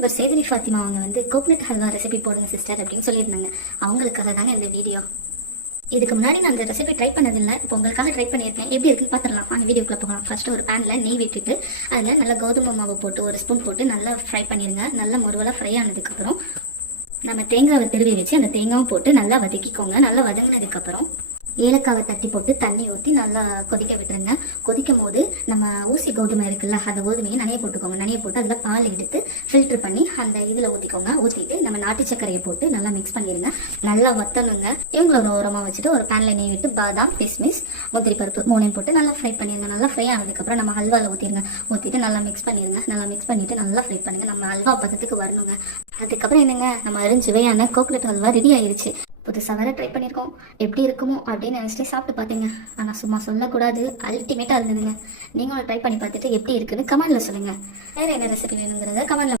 YouTuber சேதினி Fathima அவங்க வந்து coconut halwa recipe போடுங்க சிஸ்டர் அப்படின்னு சொல்லியிருந்தாங்க. அவங்களுக்காக தாங்க இந்த வீடியோ. இதுக்கு முன்னாடி நான் அந்த ரெசிபி ட்ரை பண்ணதில்லை, இப்போ உங்களுக்காக ட்ரை பண்ணியிருக்கேன். எப்படி இருக்குன்னு பார்த்துடலாம். அந்த வீடியோக்குள்ளே போகலாம். ஃபர்ஸ்ட் ஒரு பேனில் நெய் விட்டுட்டு அதில் நல்லா கோதுமை மாவு போட்டு ஒரு ஸ்பூன் போட்டு நல்லா ஃப்ரை பண்ணிடுங்க. நல்லா முருவலாக ஃப்ரை ஆனதுக்கப்புறம் நம்ம தேங்காவை திருவி வச்சு அந்த தேங்காவும் போட்டு நல்லா வதக்கிக்கோங்க. நல்லா வதங்கினதுக்கப்புறம் ஏலக்காவை தட்டி போட்டு தண்ணி ஊற்றி நல்லா கொதிக்க விட்டுருங்க. கொதிக்கும் போது நம்ம ஊசி கோதுமை இருக்குல்ல, அந்த கோதுமையை நனைய போட்டுக்கோங்க. நனைய போட்டு அதில் பால் எடுத்து ஃபில்டர் பண்ணி அந்த இதில் ஊற்றிக்கோங்க. ஊற்றிட்டு நம்ம நாட்டு சர்க்கரையை போட்டு நல்லா மிக்ஸ் பண்ணிடுங்க. நல்லா வத்தணுங்க. இவங்கள ஒரு ஓரமாக வச்சுட்டு ஒரு பேனில் நெய் விட்டு பாதாம், கிஸ்மிஸ், முந்திரி பருப்பு 3 போட்டு நல்லா ஃப்ரை பண்ணிடுங்க. நல்லா ஃப்ரை ஆனதுக்கப்புறம் நம்ம ஹல்வாவில் ஊற்றிடுங்க. ஊற்றிட்டு நல்லா மிக்ஸ் பண்ணிடுங்க. நல்லா மிக்ஸ் பண்ணிவிட்டு நல்லா ஃப்ரை பண்ணுங்க. நம்ம ஹல்வா பதத்துக்கு வரணுங்க. அதுக்கப்புறம் என்னங்க, நம்ம அருஞ்சுவையான கோகனட் ஹல்வா ரெடி ஆயிடுச்சு. புதுசாக வேறு ட்ரை பண்ணியிருக்கோம், எப்படி இருக்குமோ அப்படின்னு நினச்சிட்டு சாப்பிட்டு பார்த்தீங்க. ஆனால் சும்மா சொல்லக்கூடாது, அல்டிமேட்டாக இருந்ததுங்க. நீங்களும் ட்ரை பண்ணி பார்த்துட்டு எப்படி இருக்குன்னு கமெண்ட்டில் சொல்லுங்கள். வேறு என்ன ரெசிபி வேணுங்கிறத கமெண்ட்டில்